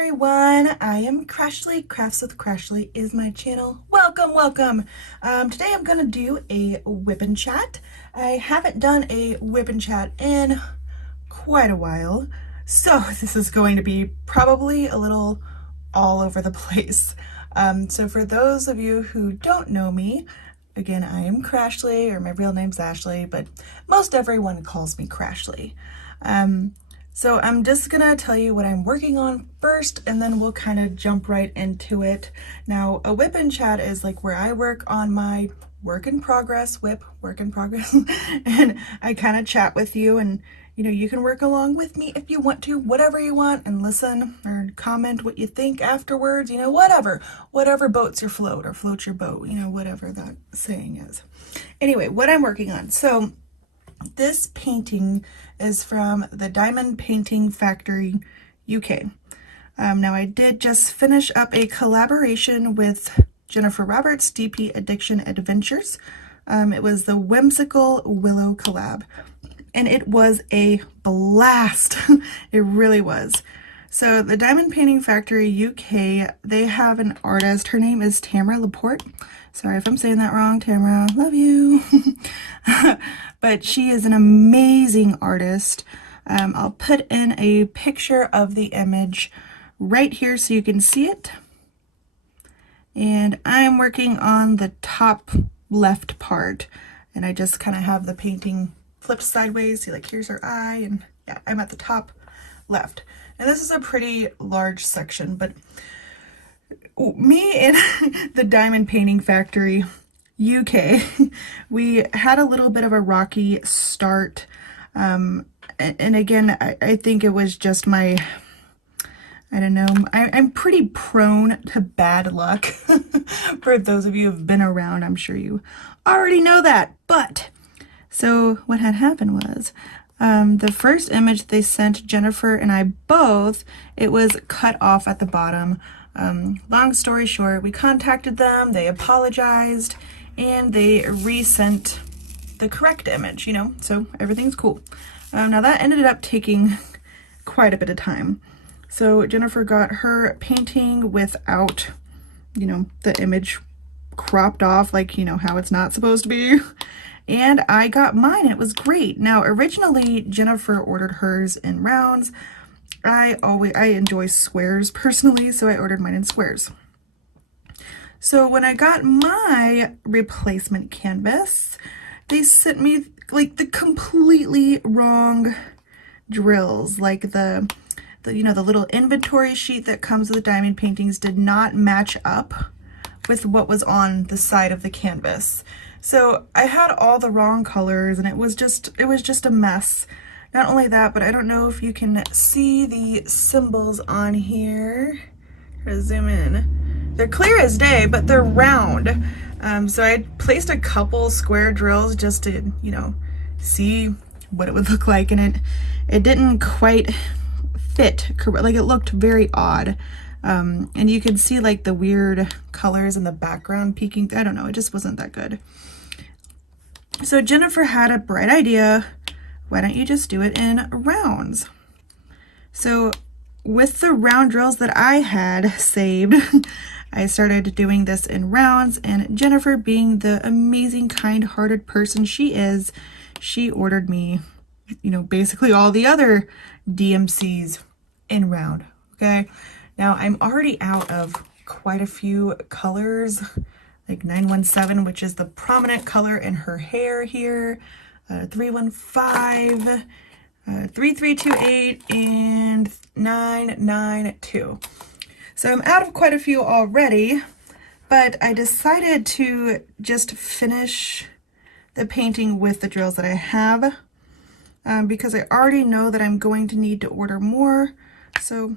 everyone, I am Crashley. Crafts with Crashley is my channel. Welcome. Today I'm gonna do a WIP Chat. I haven't done a WIP Chat in quite a while, so this is going to be probably a little all over the place. So for those of you who don't know me, again, I am Crashley, or my real name's Ashley, but most everyone calls me Crashley. So I'm just gonna tell you what I'm working on first, and then we'll kind of jump right into it. Now, a WIP Chat is like where I work on my work in progress, WIP, work in progress, and I kind of chat with you, and you can work along with me if you want to, whatever you want, and listen or comment what you think afterwards, whatever boats your float or floats your boat, whatever that saying is. Anyway, what I'm working on. So this painting is from the Diamond Painting Factory, UK. Now I did just finish up a collaboration with Jennifer Roberts, DP Addiction Adventures. It was the Whimsical Willow collab, and it was a blast. It really was. So the Diamond Painting Factory UK, they have an artist. Her name is Tamara Laporte. Sorry if I'm saying that wrong, Tamara, love you. But she is an amazing artist. I'll put in a picture of the image right here so you can see it. And I'm working on the top left part, and I just kind of have the painting flipped sideways. See, like, here's her eye, and yeah, I'm at the top left. And this is a pretty large section, but me and the Diamond Painting Factory UK, we had a little bit of a rocky start. And again, I think it was just I don't know, I'm pretty prone to bad luck. For those of you who've been around, I'm sure you already know that. But, so what had happened was, the first image they sent Jennifer and I both, it was cut off at the bottom. Long story short, we contacted them, they apologized, and they resent the correct image, so everything's cool. Now that ended up taking quite a bit of time. So Jennifer got her painting without, the image cropped off, like, how it's not supposed to be. And I got mine. It was great. Now, originally, Jennifer ordered hers in rounds. I enjoy squares personally, so I ordered mine in squares. So when I got my replacement canvas, they sent me like the completely wrong drills. Like the little inventory sheet that comes with the diamond paintings did not match up with what was on the side of the canvas. So I had all the wrong colors, and it was just a mess. Not only that, but I don't know if you can see the symbols on here. Try to zoom in. They're clear as day, but they're round. So I placed a couple square drills just to, see what it would look like, and it didn't quite fit correct. Like, it looked very odd. And you could see like the weird colors in the background peeking. I don't know, it just wasn't that good. So Jennifer had a bright idea. Why don't you just do it in rounds? So with the round drills that I had saved, I started doing this in rounds, and Jennifer, being the amazing, kind-hearted person she is, she ordered me, basically all the other DMCs in round, okay? Now, I'm already out of quite a few colors, like 917, which is the prominent color in her hair here, 315, 3328, and 992. So I'm out of quite a few already, but I decided to just finish the painting with the drills that I have, because I already know that I'm going to need to order more. So,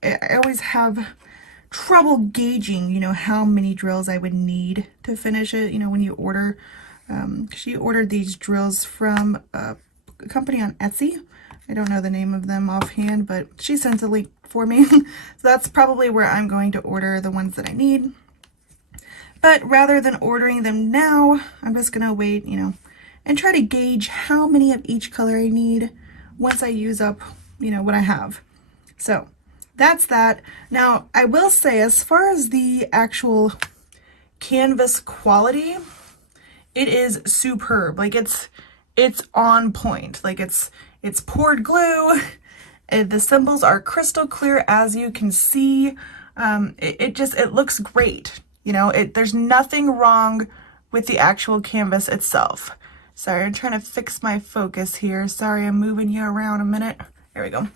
I always have trouble gauging, how many drills I would need to finish it, when you order. She ordered these drills from a company on Etsy. I don't know the name of them offhand, but she sent a link for me. So that's probably where I'm going to order the ones that I need. But rather than ordering them now, I'm just gonna wait, and try to gauge how many of each color I need once I use up, what I have. So that's that. Now, I will say, as far as the actual canvas quality, it is superb. Like it's on point. Like it's poured glue. The symbols are crystal clear, as you can see. It looks great. You know, there's nothing wrong with the actual canvas itself. Sorry, I'm trying to fix my focus here. Sorry, I'm moving you around a minute. There we go.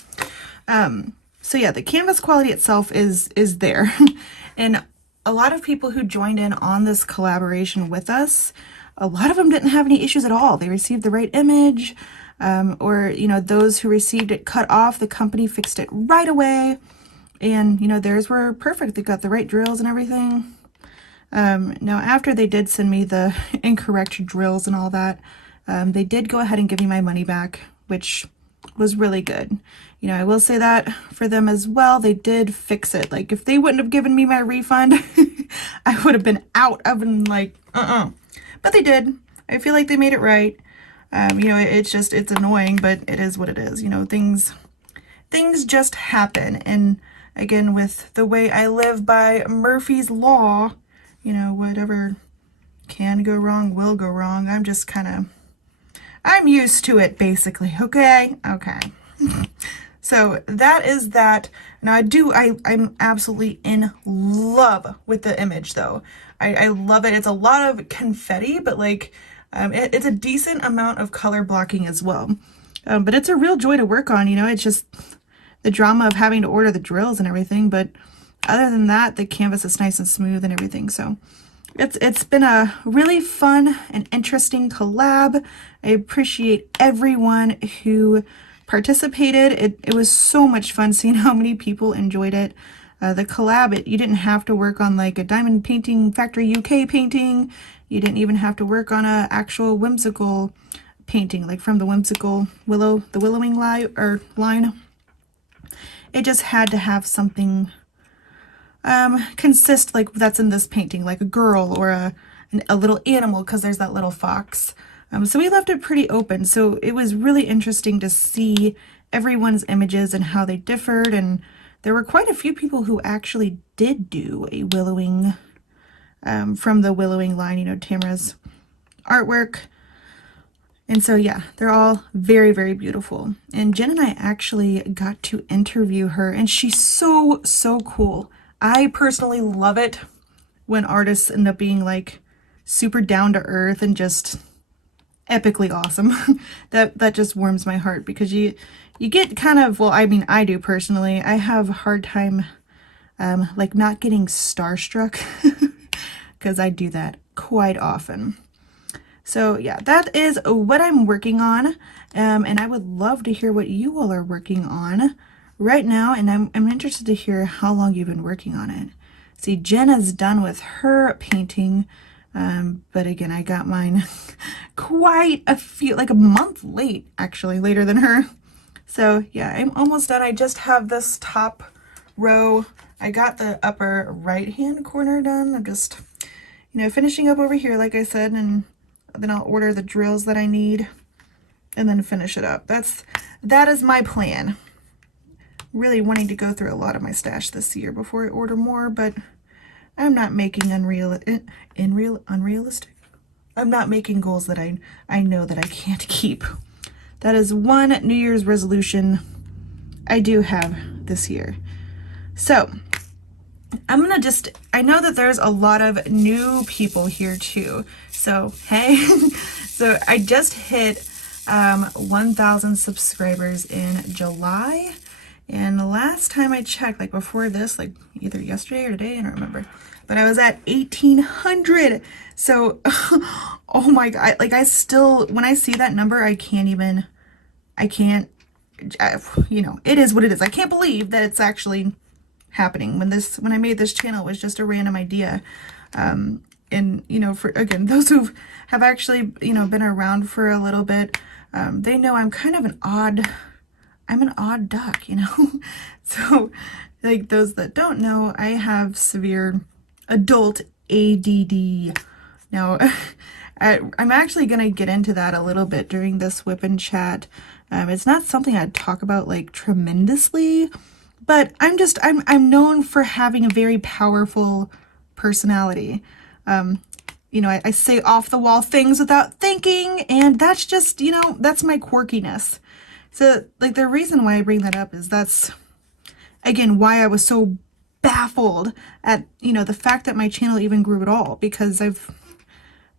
So yeah, the canvas quality itself is there. And a lot of people who joined in on this collaboration with us, a lot of them didn't have any issues at all. They received the right image, or, you know, those who received it cut off, the company fixed it right away. And, you know, theirs were perfect. They got the right drills and everything. Now, after they did send me the incorrect drills and all that, they did go ahead and give me my money back, which was really good. You know, I will say that for them as well, they did fix it. Like, if they wouldn't have given me my refund, I would have been out. I've been like, But they did. I feel like they made it right. You know, it's annoying, but it is what it is. You know, things just happen. And again, with the way I live by Murphy's Law, you know, whatever can go wrong will go wrong. I'm used to it, basically. Okay. So that is that. Now I'm absolutely in love with the image though. I love it. It's a lot of confetti, but like, it's a decent amount of color blocking as well. But it's a real joy to work on, you know. It's just the drama of having to order the drills and everything. But other than that, the canvas is nice and smooth and everything. So it's been a really fun and interesting collab. I appreciate everyone who participated. It was so much fun seeing how many people enjoyed it. The collab, you didn't have to work on like a Diamond Painting Factory UK painting. You didn't even have to work on a actual whimsical painting, like from the whimsical the Willowing line. It just had to have something consist like that's in this painting, like a girl or a little animal, because there's that little fox. So we left it pretty open. So it was really interesting to see everyone's images and how they differed. And there were quite a few people who actually did do a Willowing from the Willowing line, you know, Tamara's artwork. And so, yeah, they're all very, very beautiful. And Jen and I actually got to interview her, and she's so, so cool. I personally love it when artists end up being like super down to earth and just epically awesome. that just warms my heart, because you get kind of, well, I mean, I do personally. I have a hard time like not getting starstruck because I do that quite often. So yeah, that is what I'm working on, and I would love to hear what you all are working on right now, and I'm interested to hear how long you've been working on it. See, Jenna's done with her painting, but again, I got mine quite like a month late, actually, later than her. So yeah, I'm almost done. I just have this top row. I got the upper right hand corner done. I'm just, you know, finishing up over here, like I said, and then I'll order the drills that I need and then finish it up. That is my plan. Really wanting to go through a lot of my stash this year before I order more, but I'm not making unrealistic. I'm not making goals that I know that I can't keep. That is one New Year's resolution I do have this year. So I'm gonna I know that there's a lot of new people here too. So, hey, so I just hit 1,000 subscribers in July. And the last time I checked, like before this, like either yesterday or today, I don't remember, but I was at 1,800. So, oh my God, like when I see that number, you know, it is what it is. I can't believe that it's actually happening when I made this channel. It was just a random idea. And, you know, for, again, those who have actually, you know, been around for a little bit, they know I'm kind of I'm an odd duck, you know? So, like, those that don't know, I have severe adult ADD. Now, I'm actually going to get into that a little bit during this WIP Chat. It's not something I'd talk about, like, tremendously, but I'm known for having a very powerful personality. You know, I say off the wall things without thinking, and that's just, you know, that's my quirkiness. So like the reason why I bring that up is that's again why I was so baffled at, you know, the fact that my channel even grew at all, because I've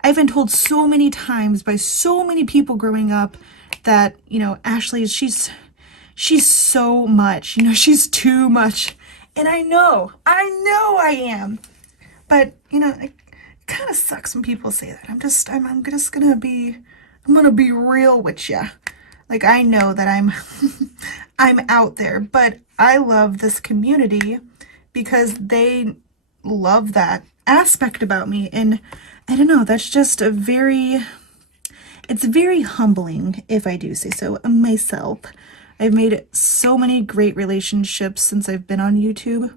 been told so many times by so many people growing up that, you know, Ashley, she's so much, you know, she's too much. And I know I am. But, you know, it kind of sucks when people say that. I'm just gonna be real with you. Like, I know that I'm out there, but I love this community because they love that aspect about me. And I don't know, that's just it's very humbling, if I do say so myself. I've made so many great relationships since I've been on YouTube.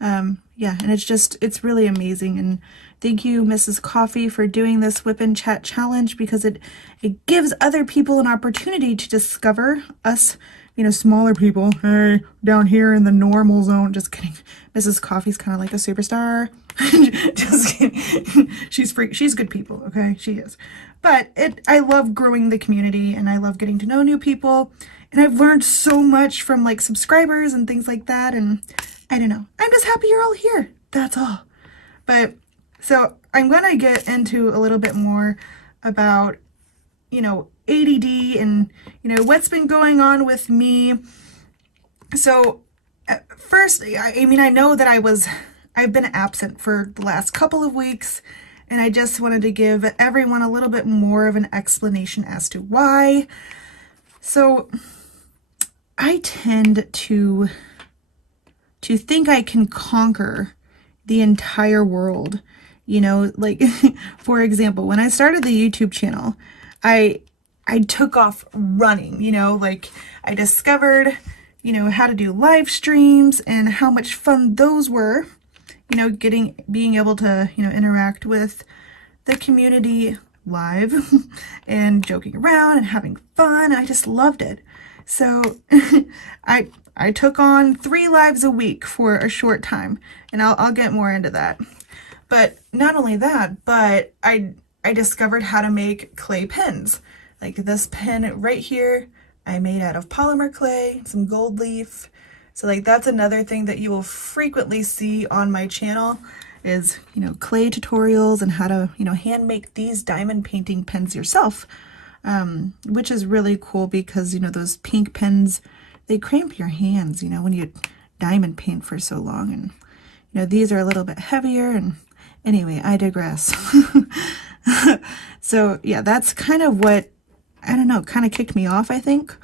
Yeah, and it's really amazing. And thank you, Mrs. Coffee, for doing this WIP Chat challenge, because it gives other people an opportunity to discover us, you know, smaller people. Hey, down here in the normal zone. Just kidding. Mrs. Coffee's kind of like a superstar. Just kidding. She's good people, okay? She is. But I love growing the community, and I love getting to know new people. And I've learned so much from like subscribers and things like that. And I don't know. I'm just happy you're all here. That's all. But so I'm going to get into a little bit more about, you know, ADD and, you know, what's been going on with me. So first, I mean, I know that I've been absent for the last couple of weeks, and I just wanted to give everyone a little bit more of an explanation as to why. So I tend to think I can conquer the entire world. You know, like, for example, when I started the YouTube channel, I took off running, you know, like I discovered, you know, how to do live streams and how much fun those were, you know, being able to, you know, interact with the community live and joking around and having fun. I just loved it. So I took on 3 lives a week for a short time, and I'll get more into that. But not only that, but I discovered how to make clay pins. Like this pin right here, I made out of polymer clay, some gold leaf. So like that's another thing that you will frequently see on my channel is, you know, clay tutorials and how to, you know, hand make these diamond painting pens yourself. Which is really cool because, you know, those pink pens, they cramp your hands, you know, when you diamond paint for so long. And, you know, these are a little bit heavier. And anyway, I digress. So yeah, that's kind of what, I don't know, kind of kicked me off, I think.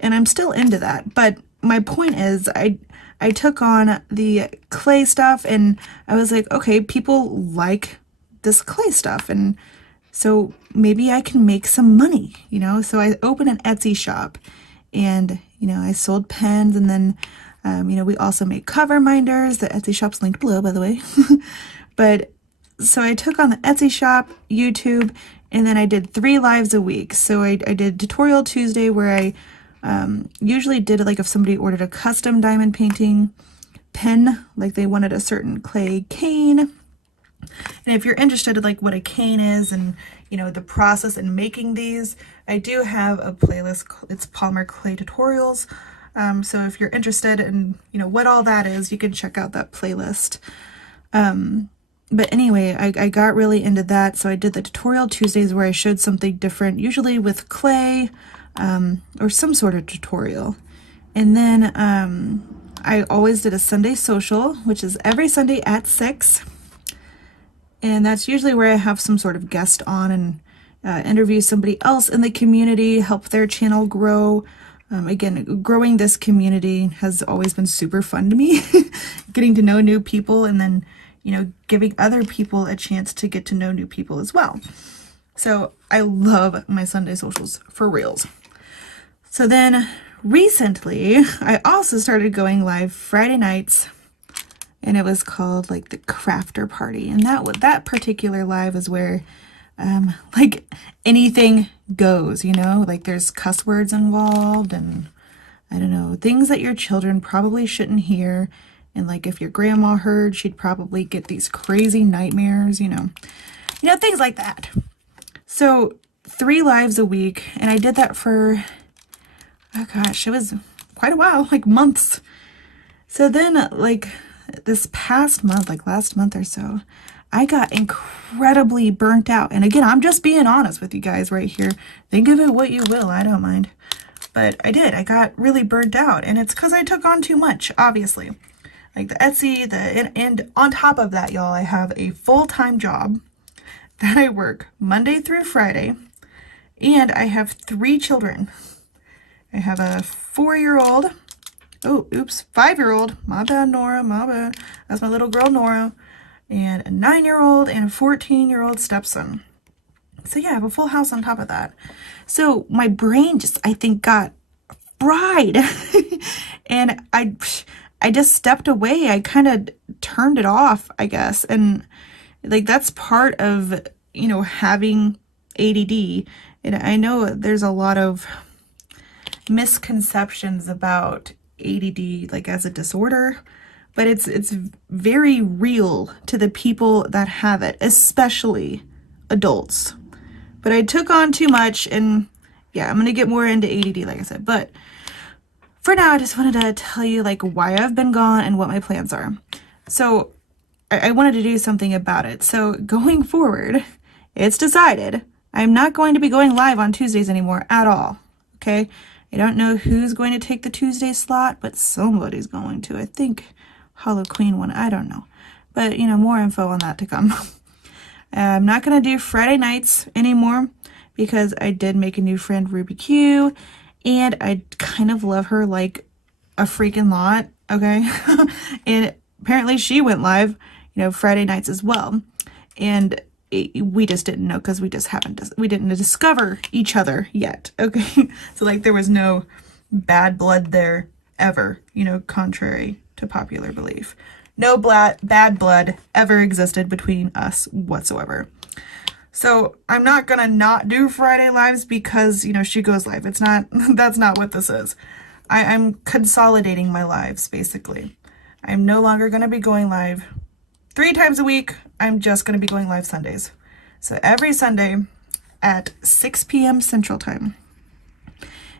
And I'm still into that. But my point is, I took on the clay stuff, and I was like, okay, people like this clay stuff, and so maybe I can make some money, you know? So I opened an Etsy shop, and, you know, I sold pens, and then, you know, we also make cover minders. The Etsy shop's linked below, by the way. But so I took on the Etsy shop, YouTube, and then I did 3 lives a week. So I did Tutorial Tuesday, where I usually did it like if somebody ordered a custom diamond painting pen, like they wanted a certain clay cane. And if you're interested in like what a cane is and, you know, the process in making these, I do have a playlist. It's polymer clay tutorials. So if you're interested in, you know, what all that is, you can check out that playlist. But anyway, I got really into that. So I did the Tutorial Tuesdays where I showed something different, usually with clay, or some sort of tutorial. And then I always did a Sunday social, which is every Sunday at 6. And that's usually where I have some sort of guest on and interview somebody else in the community, help their channel grow. Again, growing this community has always been super fun to me. Getting to know new people, and then, you know, giving other people a chance to get to know new people as well. So I love my Sunday socials for reals. So then recently, I also started going live Friday nights, and it was called like the Crafter Party. And that particular live is where like anything goes, you know, like there's cuss words involved, and I don't know, things that your children probably shouldn't hear. And like if your grandma heard, she'd probably get these crazy nightmares, things like that. So 3 lives a week, and I did that for, oh gosh, it was quite a while, like months. So then like this past month, like last month or so, I got incredibly burnt out. And again, I'm just being honest with you guys right here. Think of it what you will, I don't mind. But I did. I got really burnt out, and it's because I took on too much, obviously. Like the Etsy, and on top of that, y'all, I have a full-time job that I work Monday through Friday, and I have 3 children. I have a 4-year-old, 5-year-old, my bad, Nora, my bad. That's my little girl, Nora, and a 9-year-old and a 14-year-old stepson. So yeah, I have a full house on top of that. So my brain just, I think, got fried. And I just stepped away. I kind of turned it off, I guess. And like that's part of, having ADD. And I know there's a lot of misconceptions about ADD like as a disorder, but it's very real to the people that have it, especially adults. But I took on too much, and yeah, I'm going to get more into ADD, like I said. But for now, I just wanted to tell you like why I've been gone and what my plans are. So I wanted to do something about it. So going forward, it's decided I'm not going to be going live on Tuesdays anymore at all. Okay? I don't know who's going to take the Tuesday slot, but somebody's going to. I think Hollow Queen one. I don't know. But, more info on that to come. I'm not going to do Friday nights anymore because I did make a new friend, Ruby Q, and I kind of love her like a freaking lot, okay? And apparently she went live, Friday nights as well. And we just didn't know because we didn't discover each other yet, okay? So like there was no bad blood there ever, contrary to popular belief. No bad blood ever existed between us whatsoever. So I'm not gonna not do Friday lives because, she goes live. It's not, that's not what this is. I'm consolidating my lives, basically. I'm no longer gonna be going live 3 times a week. I'm just gonna be going live Sundays. So every Sunday at 6 p.m. Central Time.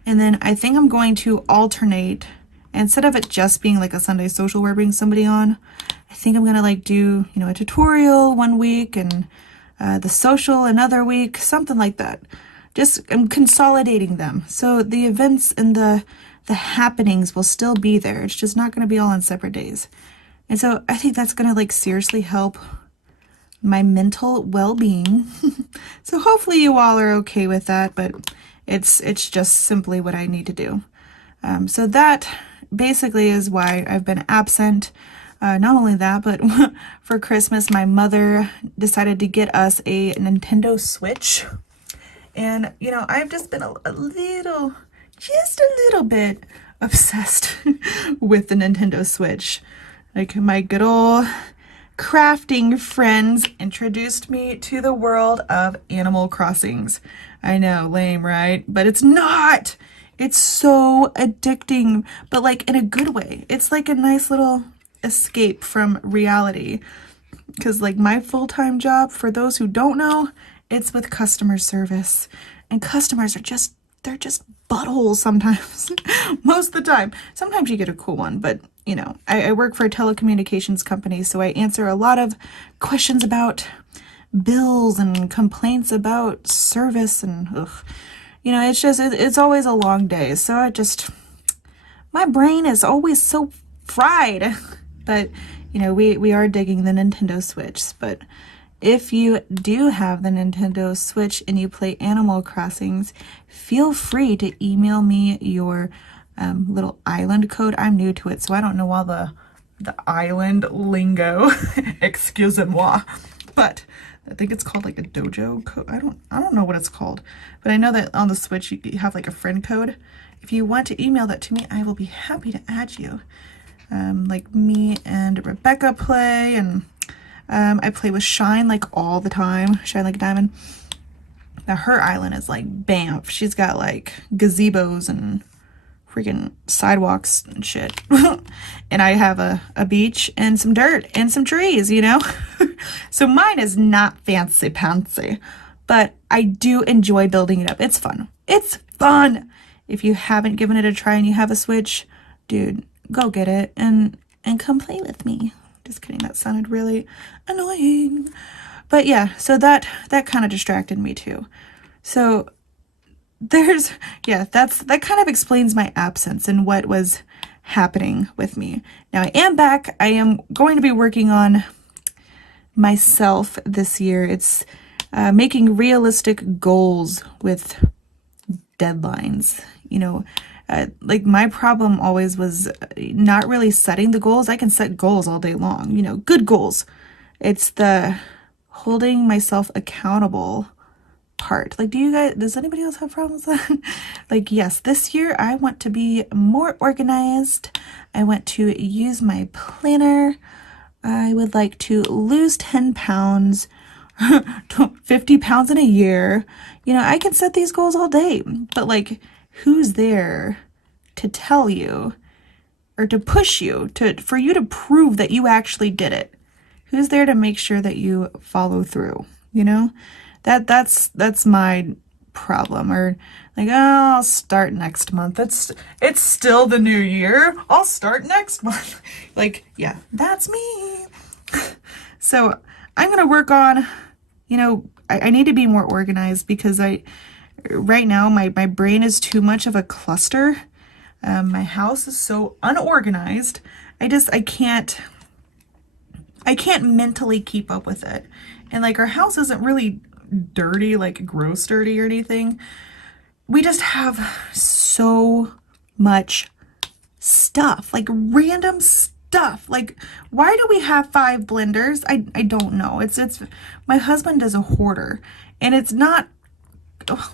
And then I think I'm going to alternate. Instead of it just being like a Sunday social where I bring somebody on, I think I'm gonna like do, a tutorial one week and the social another week, something like that. Just I'm consolidating them. So the events and the happenings will still be there. It's just not gonna be all on separate days. And so I think that's gonna like seriously help my mental well-being. So hopefully you all are okay with that, but it's just simply what I need to do. So that basically is why I've been absent. Not only that, but for Christmas, my mother decided to get us a Nintendo Switch. And, I've just been just a little bit obsessed with the Nintendo Switch. Like my good old crafting friends introduced me to the world of Animal Crossings. I know, lame, right? But it's not. It's so addicting, but like in a good way. It's like a nice little escape from reality. Because like my full-time job, for those who don't know, it's with customer service. And customers are they're just buttholes sometimes. Most of the time. Sometimes you get a cool one, but I work for a telecommunications company, so I answer a lot of questions about bills and complaints about service and it's always a long day. So my brain is always so fried. But, we are digging the Nintendo Switch. But if you do have the Nintendo Switch and you play Animal Crossings, feel free to email me your little island code. I'm new to it, so I don't know all the island lingo. Excusez-moi. But I think it's called like a dojo code. I don't know what it's called, but I know that on the Switch you have like a friend code. If you want to email that to me, I will be happy to add you. Like me and Rebecca play, and I play with Shine like all the time. Shine like a diamond. Now her island is like Banff. She's got like gazebos and freaking sidewalks and shit. And I have a beach and some dirt and some trees, you know? So mine is not fancy pantsy, but I do enjoy building it up. It's fun. It's fun. If you haven't given it a try and you have a Switch, dude, go get it and come play with me. Just kidding, that sounded really annoying. But yeah, so that kind of distracted me too. So that kind of explains my absence and what was happening with me. Now I am back. I am going to be working on myself this year. It's making realistic goals with deadlines. You know, like my problem always was not really setting the goals. I can set goals all day long, you know, good goals. It's the holding myself accountable part. Like, does anybody else have problems with that? Like, yes, this year I want to be more organized. I want to use my planner. I would like to lose 10 pounds, 50 pounds in a year. You know, I can set these goals all day, but like, who's there to tell you or to push you for you to prove that you actually did it? Who's there to make sure that you follow through? You know, that's my problem. Or like, oh, I'll start next month. It's still the new year. I'll start next month. Like, yeah, that's me. So I'm gonna work on, you know, I need to be more organized because right now my brain is too much of a cluster. My house is so unorganized. I can't mentally keep up with it. And like, our house isn't really dirty, like gross dirty or anything. We just have so much stuff, like random stuff. Like, why do we have 5 blenders? I don't know. It's my husband is a hoarder, and it's not,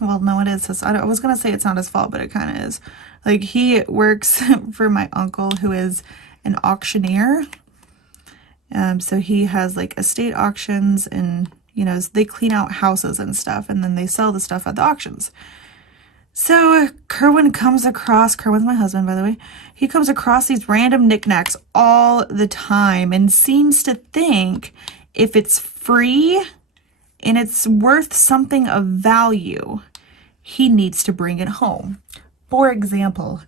well, no, it is. I was going to say it's not his fault, but it kind of is. Like, he works for my uncle, who is an auctioneer. So he has like estate auctions, and, you know, they clean out houses and stuff, and then they sell the stuff at the auctions. So Kerwin's my husband, by the way, he comes across these random knickknacks all the time and seems to think if it's free and it's worth something of value, he needs to bring it home. For example,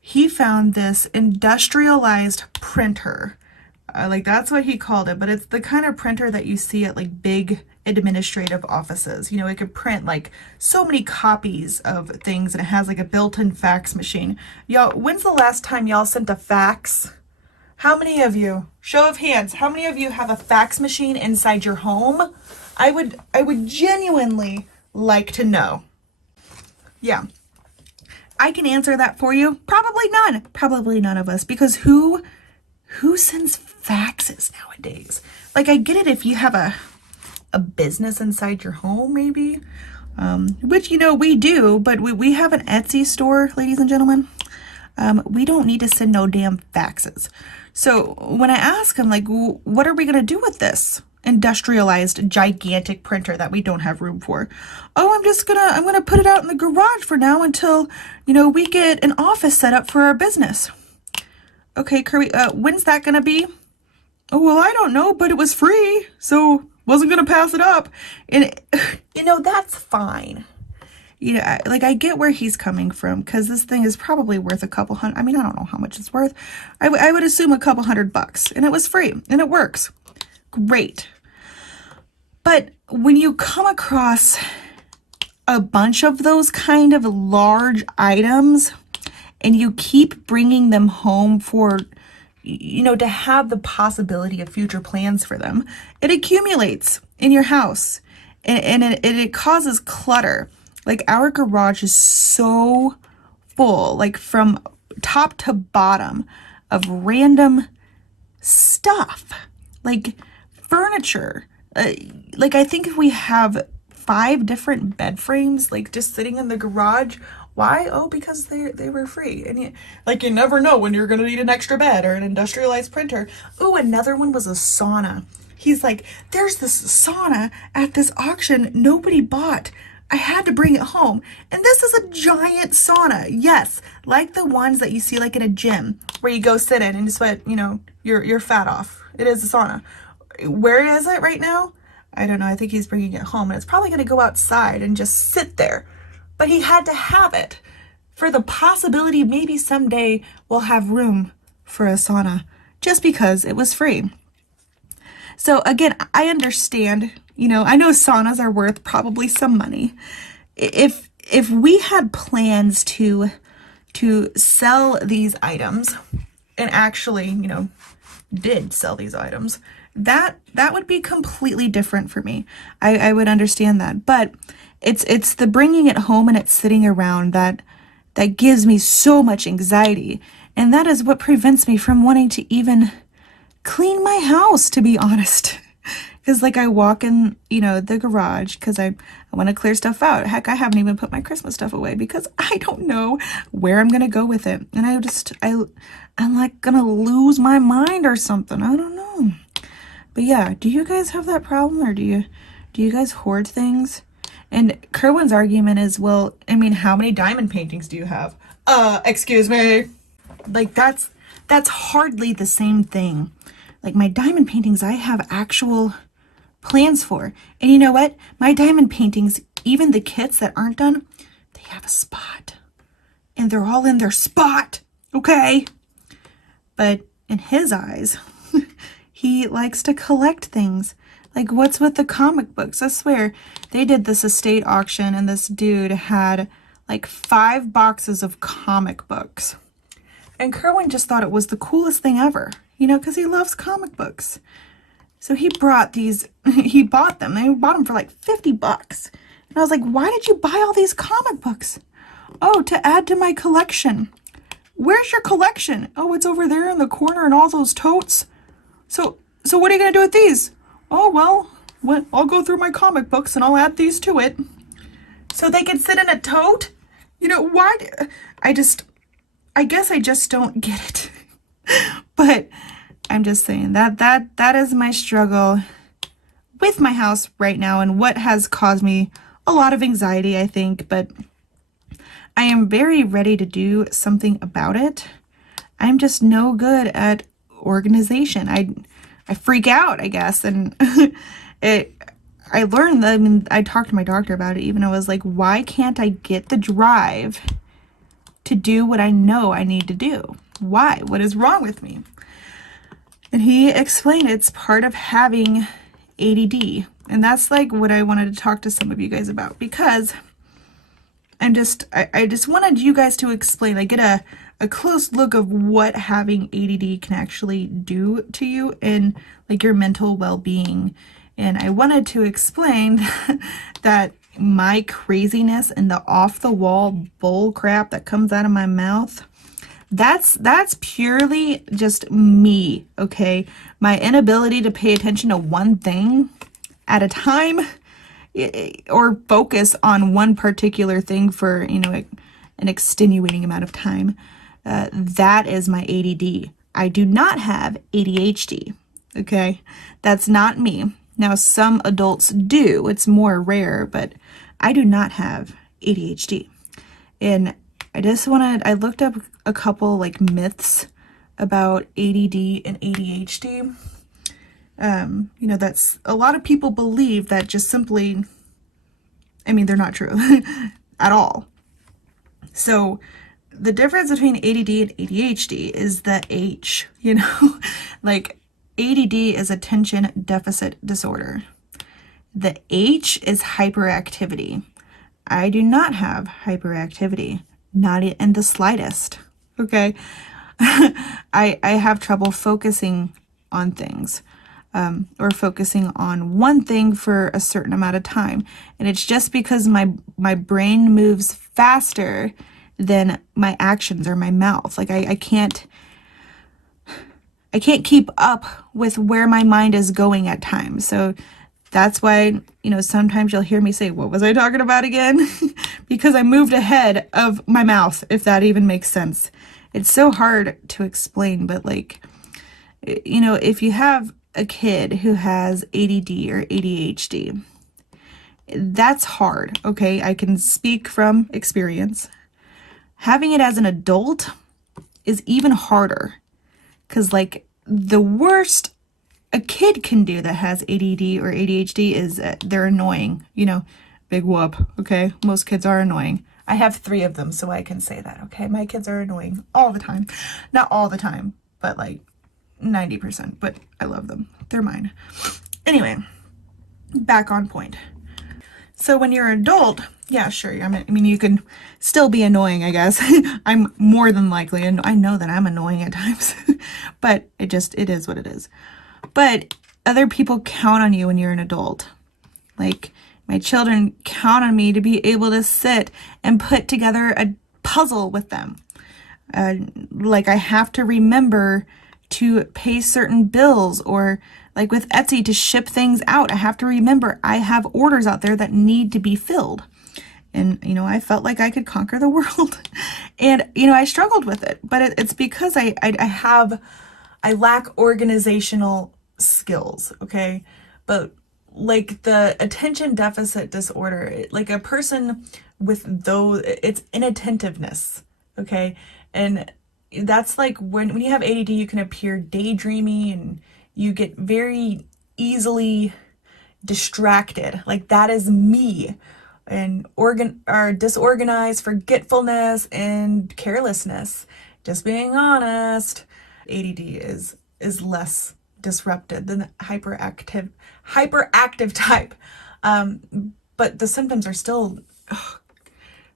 he found this industrialized printer. Like, that's what he called it, but it's the kind of printer that you see at like big administrative offices. You know, it could print like so many copies of things, and it has like a built-in fax machine. Y'all, when's the last time y'all sent a fax? How many of you, show of hands, how many of you have a fax machine inside your home? I would genuinely like to know. Yeah, I can answer that for you. Probably none of us, because who sends faxes nowadays? Like, I get it if you have a business inside your home, maybe, which, you know, we do, but we have an Etsy store, ladies and gentlemen. We don't need to send no damn faxes. So when I ask him, like, what are we going to do with this industrialized gigantic printer that we don't have room for? Oh, I'm going to put it out in the garage for now until, you know, we get an office set up for our business. Okay, Kirby, when's that going to be? Oh, well, I don't know, but it was free, so wasn't going to pass it up. And, you know, that's fine. You know, like, I get where he's coming from, because this thing is probably worth a couple hundred. I mean, I don't know how much it's worth. I would assume a couple $100, and it was free, and it works. Great. But when you come across a bunch of those kind of large items, and you keep bringing them home for, you know, to have the possibility of future plans for them, it accumulates in your house, and it causes clutter. Like, our garage is so full, like from top to bottom, of random stuff, like furniture. Like, I think we have 5 different bed frames, like, just sitting in the garage. Why? Oh, because they were free. And you never know when you're going to need an extra bed or an industrialized printer. Oh, another one was a sauna. He's like, there's this sauna at this auction nobody bought, I had to bring it home. And this is a giant sauna. Yes, like the ones that you see like in a gym where you go sit in and sweat, your fat off. It is a sauna. Where is it right now? I don't know. I think he's bringing it home, and it's probably going to go outside and just sit there. But he had to have it for the possibility maybe someday we'll have room for a sauna just because it was free. So again, I understand, I know saunas are worth probably some money. If we had plans to sell these items and actually, did sell these items, that would be completely different for me. I would understand that. But it's the bringing it home and it's sitting around that gives me so much anxiety. And that is what prevents me from wanting to even clean my house, to be honest. Because like I walk in, the garage because I want to clear stuff out. Heck, I haven't even put my Christmas stuff away because I don't know where I'm going to go with it. And I'm like going to lose my mind or something. I don't know. But yeah, do you guys have that problem, or do you guys hoard things? And Kerwin's argument is, well, I mean, how many diamond paintings do you have? Excuse me. Like that's hardly the same thing. Like my diamond paintings, I have actual plans for. And you know what? My diamond paintings, even the kits that aren't done, they have a spot. And they're all in their spot. Okay? But in his eyes, he likes to collect things. Like, what's with the comic books? I swear, they did this estate auction, and this dude had like 5 boxes of comic books. And Kerwin just thought it was the coolest thing ever, because he loves comic books. So he brought these, he bought them. They bought them for like $50. And I was like, why did you buy all these comic books? Oh, to add to my collection. Where's your collection? Oh, it's over there in the corner in all those totes. So what are you going to do with these? Oh, well, I'll go through my comic books and I'll add these to it. So they can sit in a tote? Why? I guess I just don't get it. But I'm just saying that is my struggle with my house right now, and what has caused me a lot of anxiety, I think. But I am very ready to do something about it. I'm just no good at organization. I freak out, I guess. And I learned that, I talked to my doctor about it even. I was like, why can't I get the drive to do what I know I need to do? Why? What is wrong with me? And he explained it's part of having ADD. And that's like what I wanted to talk to some of you guys about, because I just wanted you guys to explain, like get a close look of what having ADD can actually do to you and like your mental well-being. And I wanted to explain that my craziness and the off-the-wall bull crap that comes out of my mouth, that's purely just me, okay? My inability to pay attention to one thing at a time, or focus on one particular thing for, an extenuating amount of time. That is my ADD. I do not have ADHD, okay? That's not me. Now, some adults do. It's more rare, but I do not have ADHD. And I looked up a couple like myths about ADD and ADHD. That's a lot of people believe that just simply, they're not true at all. So the difference between ADD and ADHD is the H, like ADD is attention deficit disorder. The H is hyperactivity. I do not have hyperactivity, not in the slightest, okay? I have trouble focusing on things, or focusing on one thing for a certain amount of time. And it's just because my brain moves faster than my actions or my mouth. Like I can't keep up with where my mind is going at times. So that's why, sometimes you'll hear me say, what was I talking about again? Because I moved ahead of my mouth, if that even makes sense. It's so hard to explain, but like, if you have a kid who has ADD or ADHD, That's hard, okay? I can speak from experience. Having it as an adult is even harder, because like the worst a kid can do that has ADD or ADHD is they're annoying, big whoop, okay? Most kids are annoying. I have 3 of them, so I can say that, okay? My kids are annoying all the time. Not all the time, but like 90%, but I love them. They're mine. Anyway, back on point. So when you're an adult, yeah, sure. I mean, you can still be annoying, I guess. I'm more than likely, and I know that I'm annoying at times, but it is what it is. But other people count on you when you're an adult. Like, my children count on me to be able to sit and put together a puzzle with them. Like, I have to remember to pay certain bills, or like with Etsy, to ship things out. I have to remember I have orders out there that need to be filled. And, I felt like I could conquer the world. And, I struggled with it. But it's because I lack organizational skills, okay? But like the attention deficit disorder, like a person with those, it's inattentiveness, okay? And that's like when you have ADD, you can appear daydreamy and you get very easily distracted. Like, that is me. And disorganized, forgetfulness, and carelessness. Just being honest, ADD is less disrupted than the hyperactive type. But the symptoms are still,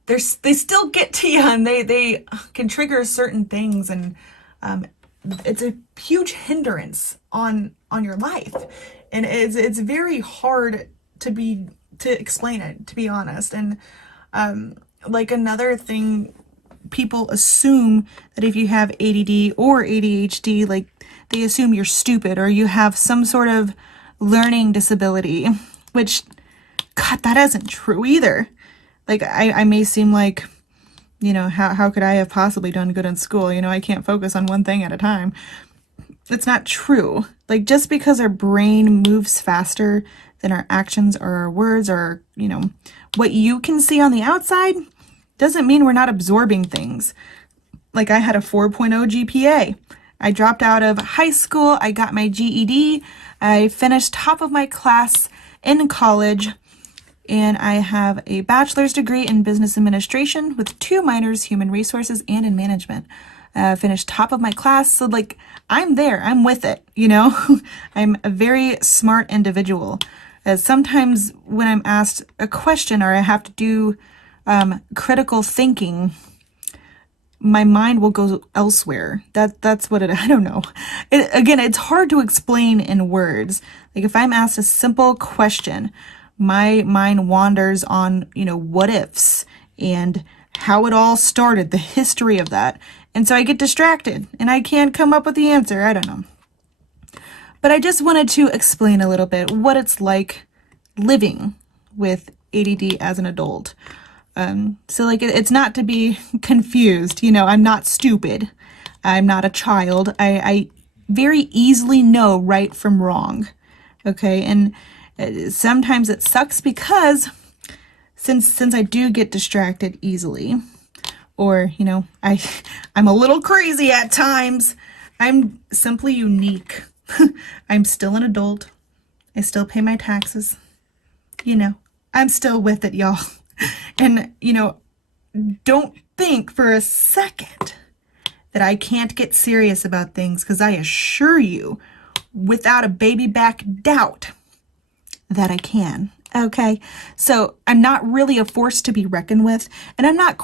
they still get to you, and they can trigger certain things, and it's a huge hindrance on your life, and it's very hard to explain it, to be honest. And like another thing, people assume that if you have ADD or ADHD, like they assume you're stupid or you have some sort of learning disability, which, God, that isn't true either. Like, I may seem like, how could I have possibly done good in school? I can't focus on one thing at a time. It's not true. Like, just because our brain moves faster than our actions or our words or, what you can see on the outside doesn't mean we're not absorbing things. Like, I had a 4.0 GPA. I dropped out of high school. I got my GED. I finished top of my class in college. And I have a bachelor's degree in business administration with 2 minors, human resources and in management. Finished top of my class. So like, I'm there, I'm with it, I'm a very smart individual. Sometimes when I'm asked a question or I have to do critical thinking, my mind will go elsewhere. That's what I don't know. Again, it's hard to explain in words. Like, if I'm asked a simple question, my mind wanders on, what ifs and how it all started, the history of that. And so I get distracted and I can't come up with the answer. I don't know. But I just wanted to explain a little bit what it's like living with ADD as an adult. So like, it's not to be confused. I'm not stupid. I'm not a child. I very easily know right from wrong. Okay. And sometimes it sucks because since I do get distracted easily, or, I'm a little crazy at times, I'm simply unique. I'm still an adult. I still pay my taxes. I'm still with it, y'all. And, don't think for a second that I can't get serious about things, because I assure you, without a baby back doubt, that I can. Okay. So I'm not really a force to be reckoned with, and I'm not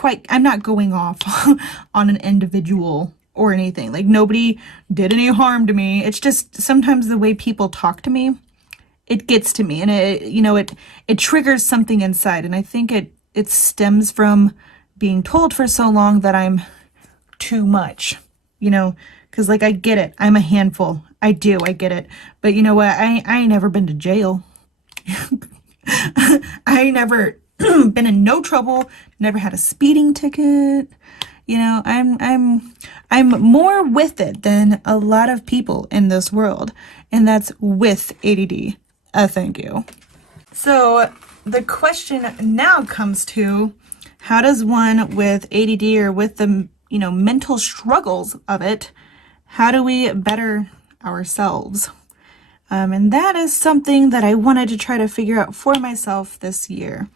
going off on an individual or anything. Like, nobody did any harm to me. It's just sometimes the way people talk to me, it gets to me, and it triggers something inside. And I think it stems from being told for so long that I'm too much, because like, I get it. I'm a handful. I get it. But you know what? I ain't never been to jail. I ain't never been in no trouble, never had a speeding ticket. I'm more with it than a lot of people in this world, and that's with ADD. Thank you. So the question now comes to, how does one with ADD or with the, mental struggles of it, how do we better ourselves? And that is something that I wanted to try to figure out for myself this year.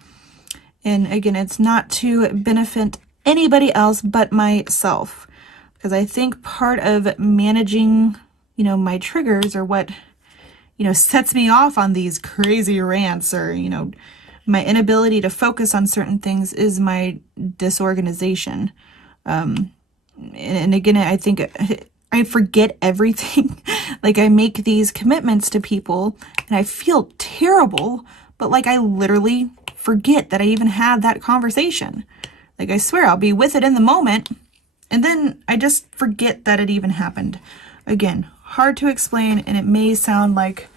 And again, it's not to benefit anybody else but myself, because I think part of managing, my triggers, or what, sets me off on these crazy rants, or, my inability to focus on certain things, is my disorganization. And again, I think I forget everything. Like, I make these commitments to people and I feel terrible, but like I literally forget that I even had that conversation. Like, I swear I'll be with it in the moment and then I just forget that it even happened. Again, hard to explain, and it may sound like,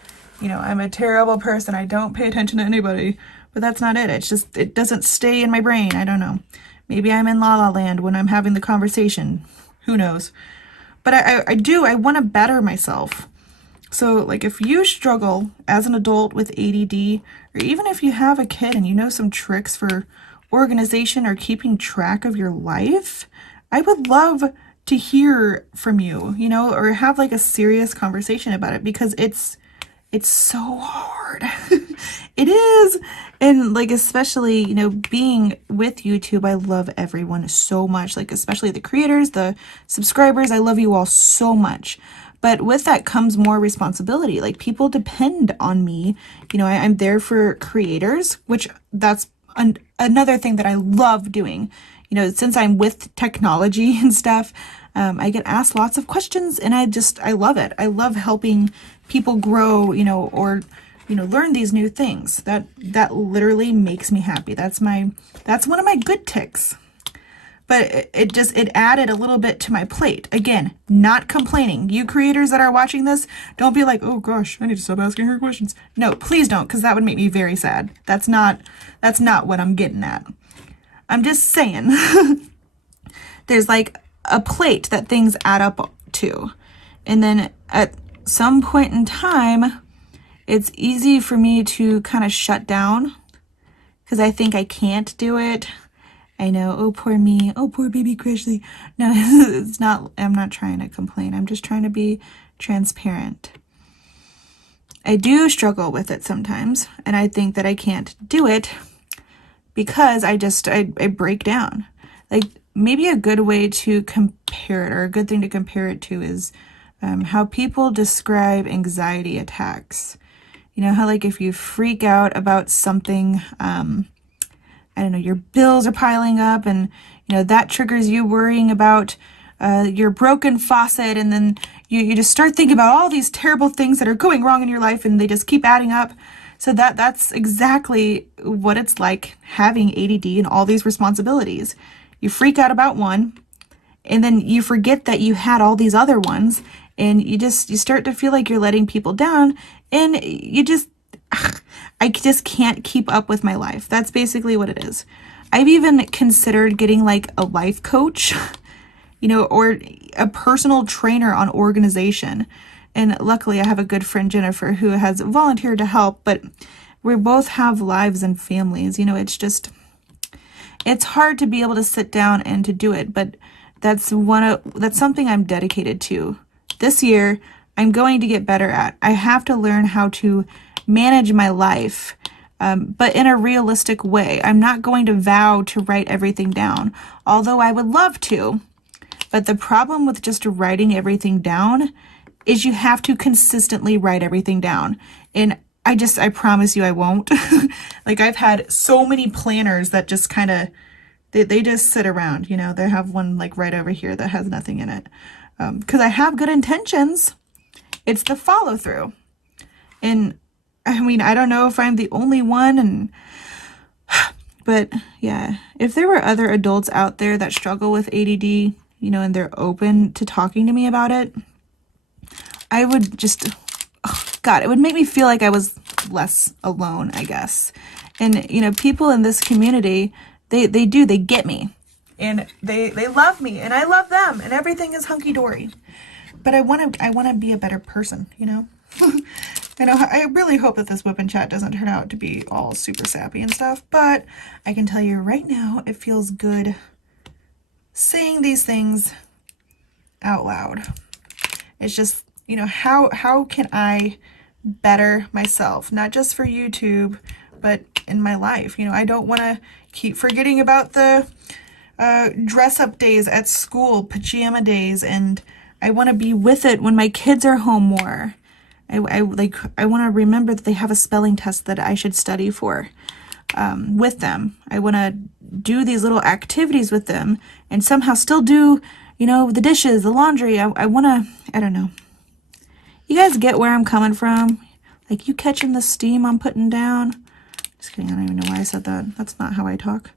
I'm a terrible person, I don't pay attention to anybody, but that's not it. It's just, it doesn't stay in my brain. I don't know. Maybe I'm in La La Land when I'm having the conversation. Who knows? But I want to better myself. So, like, if you struggle as an adult with ADD, or even if you have a kid and you know some tricks for organization or keeping track of your life, I would love to hear from you, or have like a serious conversation about it, because it's so hard. It is. And like, especially, being with YouTube, I love everyone so much, like especially the creators, the subscribers. I love you all so much. But with that comes more responsibility. Like, people depend on me. I'm there for creators, which that's another thing that I love doing. Since I'm with technology and stuff, I get asked lots of questions, and I love it. I love helping people grow, or, learn these new things. That literally makes me happy. That's one of my good ticks. But it added a little bit to my plate. Again, not complaining. You creators that are watching this, don't be like, oh gosh, I need to stop asking her questions. No, please don't, because that would make me very sad. That's not what I'm getting at. I'm just saying, there's like a plate that things add up to. And then at some point in time, it's easy for me to kind of shut down because I think I can't do it. I know, oh, poor me. Oh, poor baby Crashley. No, it's not, I'm not trying to complain. I'm just trying to be transparent. I do struggle with it sometimes, and I think that I can't do it because I break down. Like, maybe a good way to compare it, or a good thing to compare it to, is how people describe anxiety attacks. How, like, if you freak out about something, I don't know, your bills are piling up, and, that triggers you worrying about your broken faucet, and then you just start thinking about all these terrible things that are going wrong in your life, and they just keep adding up. So that's exactly what it's like having ADD and all these responsibilities. You freak out about one, and then you forget that you had all these other ones, and you start to feel like you're letting people down, and I just can't keep up with my life. That's basically what it is. I've even considered getting like a life coach, or a personal trainer on organization. And luckily I have a good friend, Jennifer, who has volunteered to help, but we both have lives and families. It's hard to be able to sit down and to do it, but that's something I'm dedicated to. This year, I'm going to get better at. I have to learn how to manage my life, but in a realistic way. I'm not going to vow to write everything down, although I would love to. But the problem with just writing everything down is you have to consistently write everything down. And I promise you I won't. Like, I've had so many planners that just kind of, they just sit around, they have one like right over here that has nothing in it. Because I have good intentions. It's the follow through. And I mean, I don't know if I'm the only one, but yeah, if there were other adults out there that struggle with ADD, and they're open to talking to me about it, I would just, oh God, it would make me feel like I was less alone, I guess. And, people in this community, they get me, and they love me, and I love them, and everything is hunky-dory. But I want to be a better person, I know, I really hope that this WIP Chat doesn't turn out to be all super sappy and stuff, but I can tell you right now, it feels good saying these things out loud. It's just, you know, how can I better myself, not just for YouTube, but in my life? You know, I don't want to keep forgetting about the dress up days at school, pajama days, and I want to be with it when my kids are home more. I want to remember that they have a spelling test that I should study for with them. I want to do these little activities with them and somehow still do, you know, the dishes, the laundry. I want to, I don't know. You guys get where I'm coming from? Like, you catching the steam I'm putting down? Just kidding, I don't even know why I said that. That's not how I talk.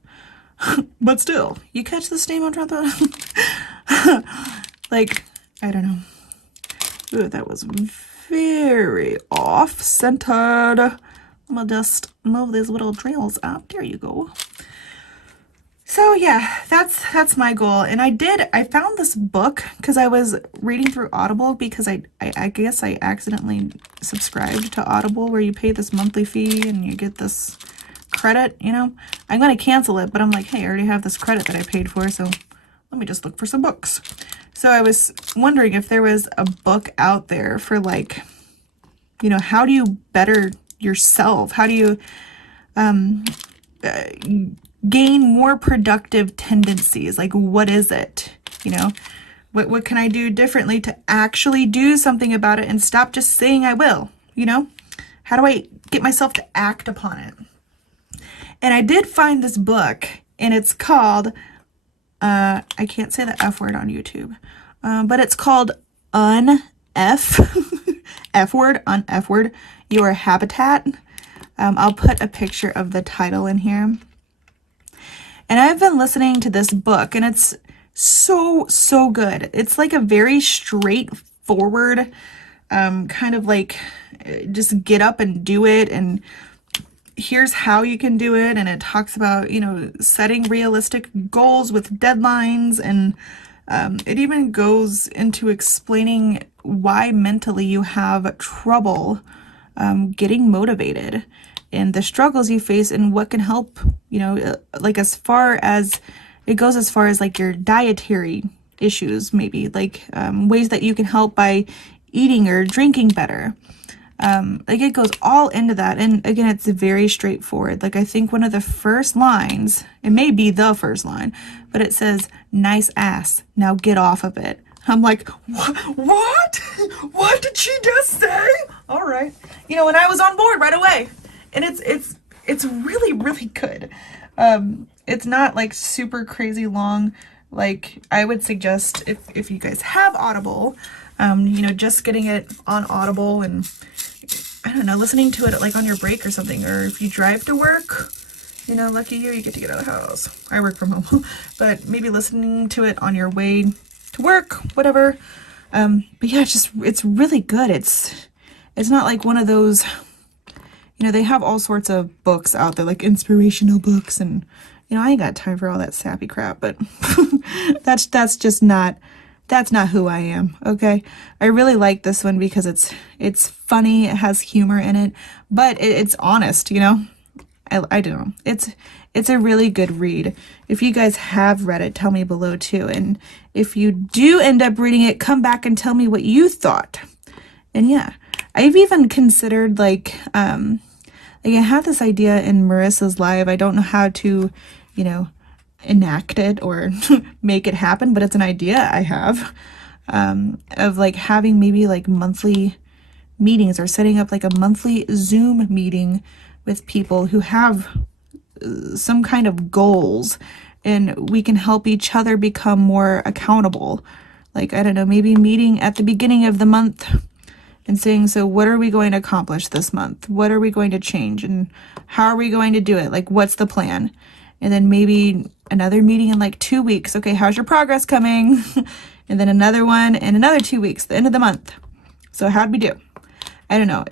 But still, you catch the steam I'm trying to... Like, I don't know. Ooh, that was very off-centered. I'm gonna just move these little drills up. There you go. So yeah, that's my goal. And I found this book because I was reading through Audible, because I guess I accidentally subscribed to Audible, where you pay this monthly fee and you get this credit, you know. I'm gonna cancel it, but I'm like, hey, I already have this credit that I paid for, so let me just look for some books. So I was wondering if there was a book out there for, like, you know, how do you better yourself? How do you gain more productive tendencies? Like, what is it? You know, what can I do differently to actually do something about it and stop just saying I will? You know, how do I get myself to act upon it? And I did find this book, and it's called, I can't say the F word on YouTube, but it's called F word, Your Habitat. I'll put a picture of the title in here. And I've been listening to this book, and it's so good. It's like a very straightforward, kind of like, just get up and do it, and here's how you can do it. And it talks about, you know, setting realistic goals with deadlines, and it even goes into explaining why mentally you have trouble getting motivated, and the struggles you face, and what can help, you know, like, as far as it goes, as far as like your dietary issues, maybe like ways that you can help by eating or drinking better. Like, it goes all into that. And again, it's very straightforward. Like, I think one of the first lines, it may be the first line, but it says, "Nice ass, now get off of it." I'm like, what? What did she just say? All right. You know, and I was on board right away. And it's really good. It's not like super crazy long. Like, I would suggest, if you guys have Audible, you know, just getting it on Audible, and I don't know, listening to it like on your break or something, or if you drive to work, you know, lucky you, you get to get out of the house. I work from home, but maybe listening to it on your way to work, whatever. But yeah, it's really good. It's not like one of those, you know, they have all sorts of books out there, like inspirational books, and, you know, I ain't got time for all that sappy crap, but that's just not, that's not who I am, okay? I really like this one because it's funny, it has humor in it, but it's honest, you know? I don't know. It's a really good read. If you guys have read it, tell me below too. And if you do end up reading it, come back and tell me what you thought. And yeah, I've even considered, like I had this idea in Marissa's live. I don't know how to, you know, enact it or make it happen, but it's an idea I have, of like having maybe like monthly meetings, or setting up like a monthly Zoom meeting with people who have some kind of goals, and we can help each other become more accountable. Like, I don't know, maybe meeting at the beginning of the month and saying, so what are we going to accomplish this month? What are we going to change? And how are we going to do it? Like, what's the plan? And then maybe another meeting in like 2 weeks. Okay, how's your progress coming? And then another one in another 2 weeks, the end of the month. So how'd we do? I don't know.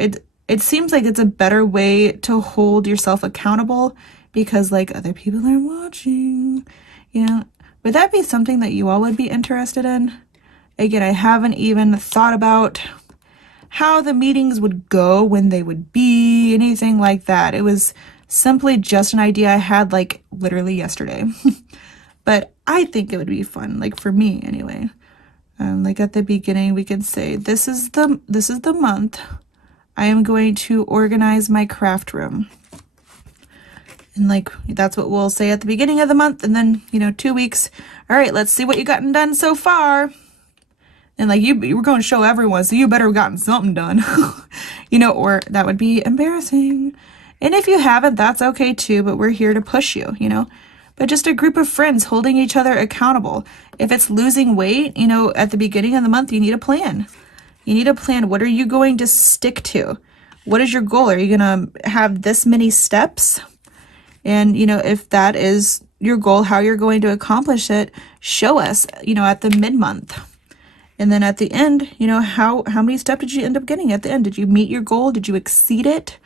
It seems like it's a better way to hold yourself accountable, because like other people are watching, you know. Would that be something that you all would be interested in? Again, I haven't even thought about how the meetings would go, when they would be, anything like that. It was simply just an idea I had like literally yesterday. But I think it would be fun, like for me anyway. Like at the beginning, we could say, this is the month I am going to organize my craft room. And like, that's what we'll say at the beginning of the month. And then, 2 weeks. All right, let's see what you gotten done so far. And like, you were going to show everyone, so you better have gotten something done. Or that would be embarrassing. And if you haven't, that's okay too, but we're here to push you, But just a group of friends holding each other accountable. If it's losing weight, at the beginning of the month, you need a plan. You need a plan. What are you going to stick to? What is your goal? Are you going to have this many steps? And, if that is your goal, how you're going to accomplish it, show us, at the mid-month. And then at the end, how many steps did you end up getting at the end? Did you meet your goal? Did you exceed it?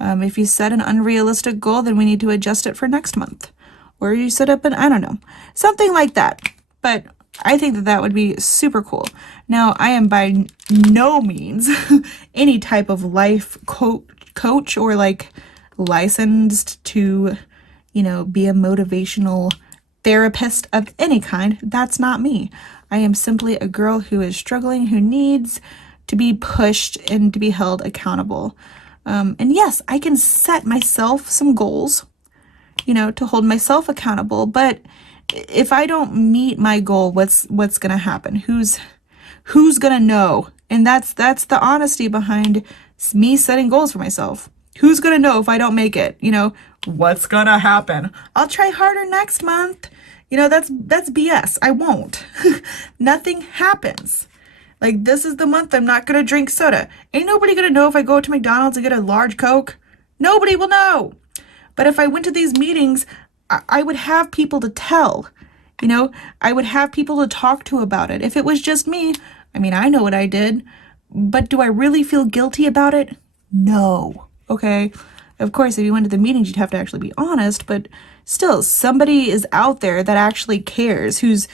If you set an unrealistic goal, then we need to adjust it for next month. Or you set up I don't know, something like that. But I think that would be super cool. Now, I am by no means any type of life coach or like licensed to, be a motivational therapist of any kind. That's not me. I am simply a girl who is struggling, who needs to be pushed and to be held accountable. And yes, I can set myself some goals, to hold myself accountable. But if I don't meet my goal, what's going to happen? Who's going to know? And that's the honesty behind me setting goals for myself. Who's going to know if I don't make it? What's going to happen? I'll try harder next month. That's BS. I won't. Nothing happens. Like, this is the month I'm not going to drink soda. Ain't nobody going to know if I go to McDonald's and get a large Coke. Nobody will know. But if I went to these meetings, I would have people to tell. I would have people to talk to about it. If it was just me, I know what I did. But do I really feel guilty about it? No. Okay. Of course, if you went to the meetings, you'd have to actually be honest. But still, somebody is out there that actually cares, who's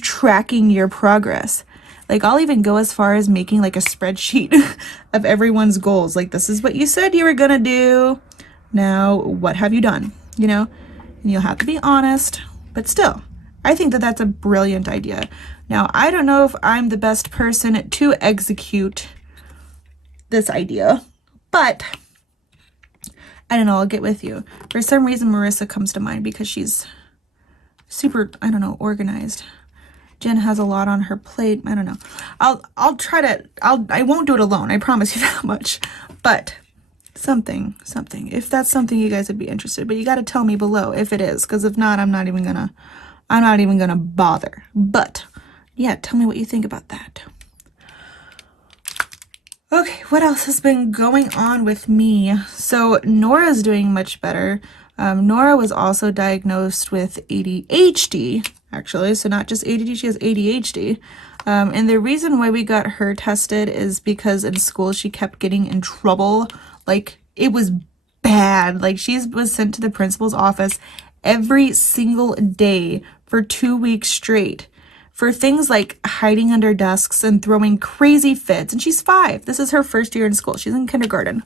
tracking your progress. Like, I'll even go as far as making like a spreadsheet of everyone's goals. Like, this is what you said you were gonna do. Now, what have you done? And you'll have to be honest, but still, I think that that's a brilliant idea. Now, I don't know if I'm the best person to execute this idea, but I don't know, I'll get with you. For some reason, Marissa comes to mind because she's super, organized. Jen has a lot on her plate. I don't know. I won't do it alone. I promise you that much. But something. If that's something you guys would be interested, but you got to tell me below if it is, because if not, I'm not even gonna bother. But yeah, tell me what you think about that. Okay, what else has been going on with me? So Nora's doing much better. Nora was also diagnosed with ADHD, actually. So not just ADD, she has ADHD. And the reason why we got her tested is because in school she kept getting in trouble. Like, it was bad. Like, she was sent to the principal's office every single day for 2 weeks straight for things like hiding under desks and throwing crazy fits. And she's 5. This is her first year in school. She's in kindergarten.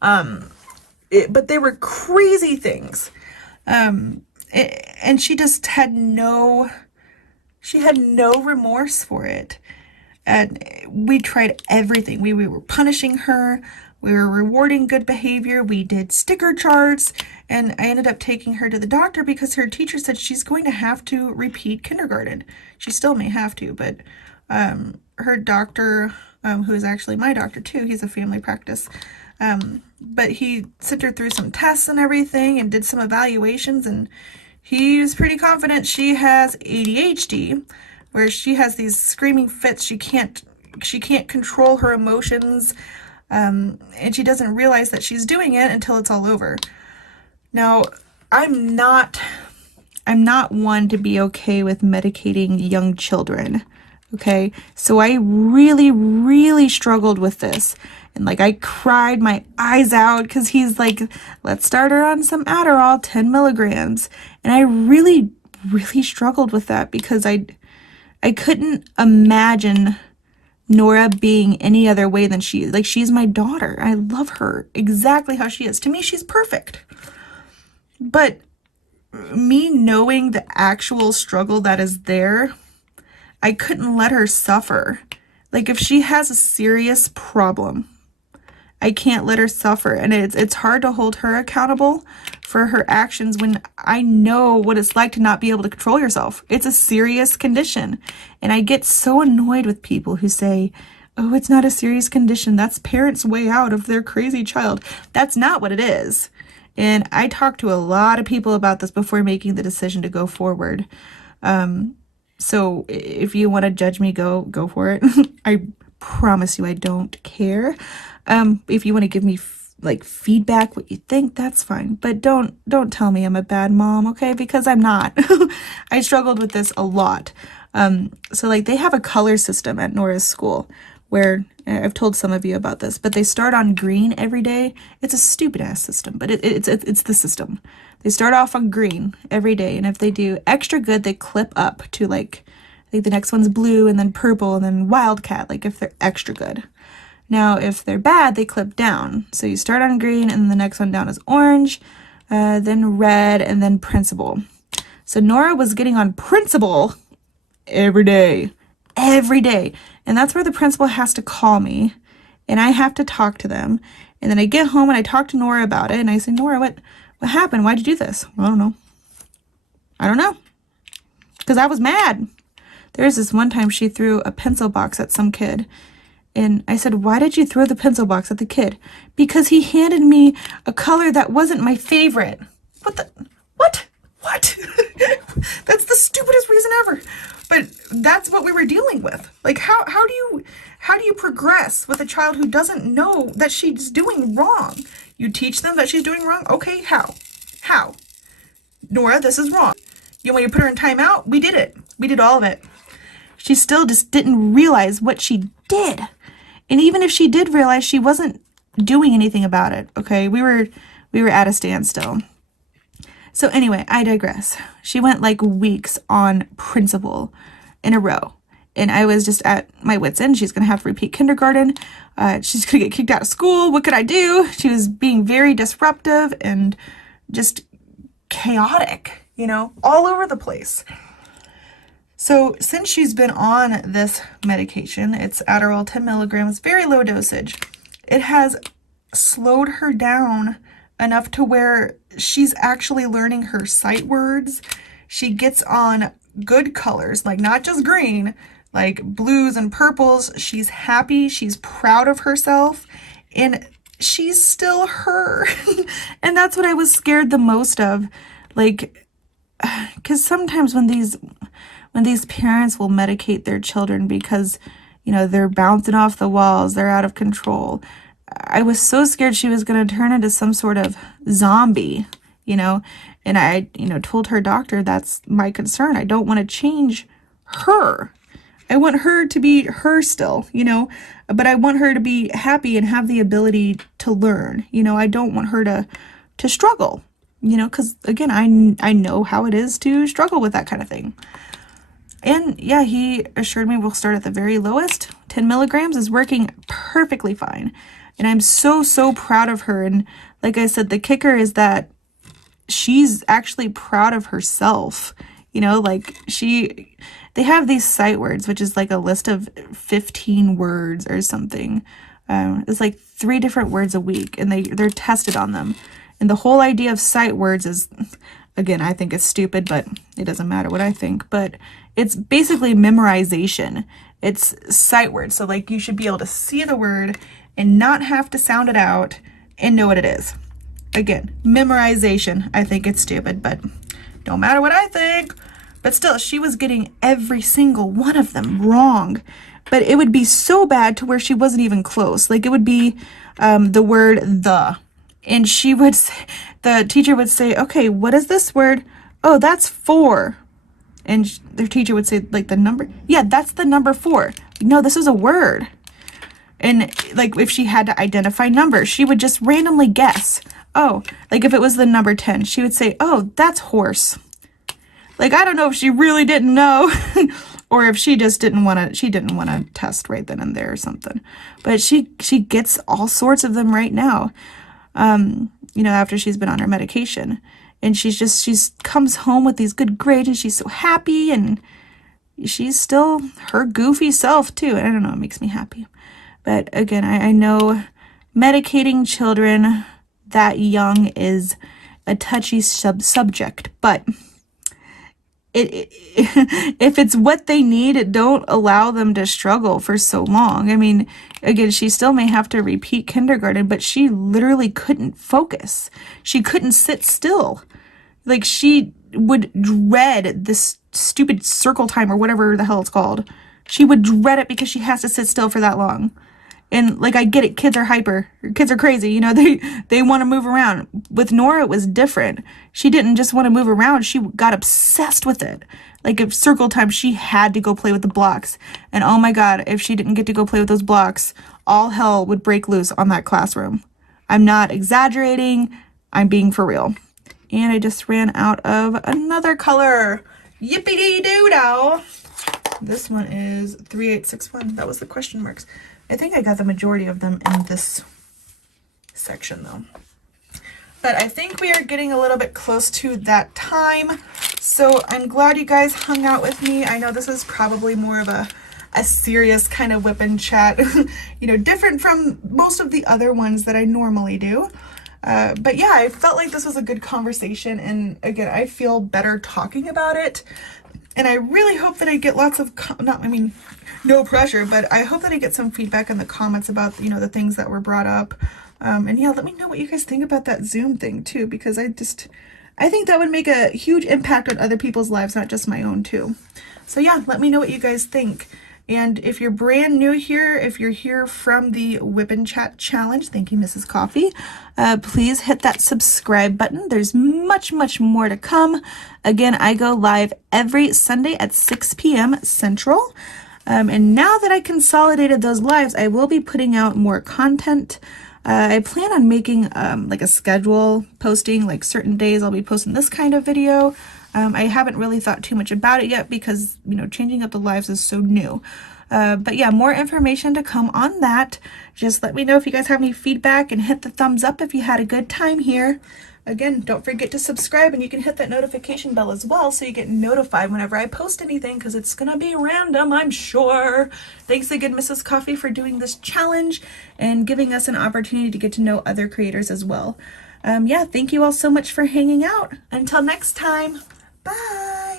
But they were crazy things. And she just had no remorse for it. And we tried everything. We were punishing her. We were rewarding good behavior. We did sticker charts. And I ended up taking her to the doctor because her teacher said she's going to have to repeat kindergarten. She still may have to, but her doctor, who is actually my doctor too, he's a family practice, but he sent her through some tests and everything and did some evaluations, and he was pretty confident she has ADHD, where she has these screaming fits. She can't control her emotions, and she doesn't realize that she's doing it until it's all over. Now, I'm not one to be okay with medicating young children, okay? So I really, really struggled with this. And like, I cried my eyes out because he's like, let's start her on some Adderall, 10 milligrams. And I really, really struggled with that because I couldn't imagine Nora being any other way than she is. Like, she's my daughter. I love her exactly how she is. To me, she's perfect. But me knowing the actual struggle that is there, I couldn't let her suffer. Like, if she has a serious problem, I can't let her suffer. And it's hard to hold her accountable for her actions when I know what it's like to not be able to control yourself. It's a serious condition. And I get so annoyed with people who say, oh, it's not a serious condition. That's parents' way out of their crazy child. That's not what it is. And I talked to a lot of people about this before making the decision to go forward. So if you want to judge me, go for it. I promise you I don't care. If you want to give me like feedback, what you think, that's fine. But don't tell me I'm a bad mom, okay? Because I'm not. I struggled with this a lot. So like they have a color system at Nora's school where I've told some of you about this, but they start on green every day. It's a stupid ass system, but it's the system. They start off on green every day, and if they do extra good, they clip up to like, I think the next one's blue and then purple and then wildcat, like if they're extra good. Now, if they're bad, they clip down. So you start on green and the next one down is orange, then red, and then principal. So Nora was getting on principal every day. And that's where the principal has to call me and I have to talk to them. And then I get home and I talk to Nora about it and I say, Nora, what happened? Why'd you do this? I don't know. Because I was mad. There was this one time she threw a pencil box at some kid. And I said, why did you throw the pencil box at the kid? Because he handed me a color that wasn't my favorite. What? That's the stupidest reason ever. But that's what we were dealing with. Like, how do you progress with a child who doesn't know that she's doing wrong? You teach them that she's doing wrong? Okay, how? Nora, this is wrong. You want me to put her in timeout? We did it. We did all of it. She still just didn't realize what she did. And even if she did realize, she wasn't doing anything about it, okay? We were at a standstill. So anyway, I digress. She went like weeks on principal in a row. And I was just at my wit's end. She's going to have to repeat kindergarten. She's going to get kicked out of school. What could I do? She was being very disruptive and just chaotic, all over the place. So since she's been on this medication, it's Adderall 10 milligrams, very low dosage, it has slowed her down enough to where she's actually learning her sight words. She gets on good colors, like not just green, like blues and purples. She's happy. She's proud of herself. And she's still her. And that's what I was scared the most of. Like, because sometimes when these parents will medicate their children because, they're bouncing off the walls, they're out of control. I was so scared she was going to turn into some sort of zombie, and I, told her doctor that's my concern. I don't want to change her. I want her to be her still, but I want her to be happy and have the ability to learn. I don't want her to struggle, because again, I know how it is to struggle with that kind of thing. And yeah, he assured me we'll start at the very lowest. 10 milligrams is working perfectly fine. And I'm so, so proud of her. And like I said, the kicker is that she's actually proud of herself. They have these sight words, which is like a list of 15 words or something. It's like 3 different words a week and they're tested on them. And the whole idea of sight words is, again, I think it's stupid, but it doesn't matter what I think. But it's basically memorization. It's sight words. So like you should be able to see the word and not have to sound it out and know what it is. Again, memorization. I think it's stupid, but don't matter what I think. But still, she was getting every single one of them wrong. But it would be so bad to where she wasn't even close. Like it would be the word the. And the teacher would say, okay, what is this word? Oh, that's 4. And their teacher would say, like the number. Yeah, that's the number 4. No, this is a word. And like if she had to identify numbers, she would just randomly guess. Oh, like if it was the number 10, she would say, oh, that's horse. Like, I don't know if she really didn't know, Or if she just didn't want to, she didn't want to test right then and there or something. But she gets all sorts of them right now, you know, after she's been on her medication. And she's comes home with these good grades and she's so happy, and she's still her goofy self too. I don't know, it makes me happy. But again, I know medicating children that young is a touchy subject, but if it's what they need, don't allow them to struggle for so long. I mean, again, she still may have to repeat kindergarten, but she literally couldn't focus. She couldn't sit still. Like, she would dread this stupid circle time or whatever the hell it's called. She would dread it because she has to sit still for that long. And like, I get it, kids are hyper, kids are crazy, you know, they want to move around. With Nora, it was different. She didn't just want to move around, she got obsessed with it. Like, at circle time, she had to go play with the blocks. And oh my God, if she didn't get to go play with those blocks, all hell would break loose on that classroom. I'm not exaggerating, I'm being for real. And I just ran out of another color. Yippee-dee-doo-dow. This one is 3861. That was the question marks. I think I got the majority of them in this section though. But I think we are getting a little bit close to that time. So I'm glad you guys hung out with me. I know this is probably more of a serious kind of WIP chat, you know, different from most of the other ones that I normally do. But yeah, I felt like this was a good conversation. And again, I feel better talking about it. And I really hope that I get lots of, no pressure, but I hope that I get some feedback in the comments about, you know, the things that were brought up. And yeah, let me know what you guys think about that Zoom thing too, because I think that would make a huge impact on other people's lives, not just my own too. So yeah, let me know what you guys think. And if you're brand new here, if you're here from the WIP Chat challenge, thank you, Mrs. Coffee, please hit that subscribe button. There's much, much more to come. Again, I go live every Sunday at 6 p.m. Central. And now that I consolidated those lives, I will be putting out more content. I plan on making like a schedule posting, like certain days I'll be posting this kind of video. I haven't really thought too much about it yet because, you know, changing up the lives is so new. But yeah, more information to come on that. Just let me know if you guys have any feedback and hit the thumbs up if you had a good time here. Again, don't forget to subscribe, and you can hit that notification bell as well so you get notified whenever I post anything, because it's going to be random, I'm sure. Thanks again, Mrs. Coffee, for doing this challenge and giving us an opportunity to get to know other creators as well. Yeah, thank you all so much for hanging out. Until next time, bye!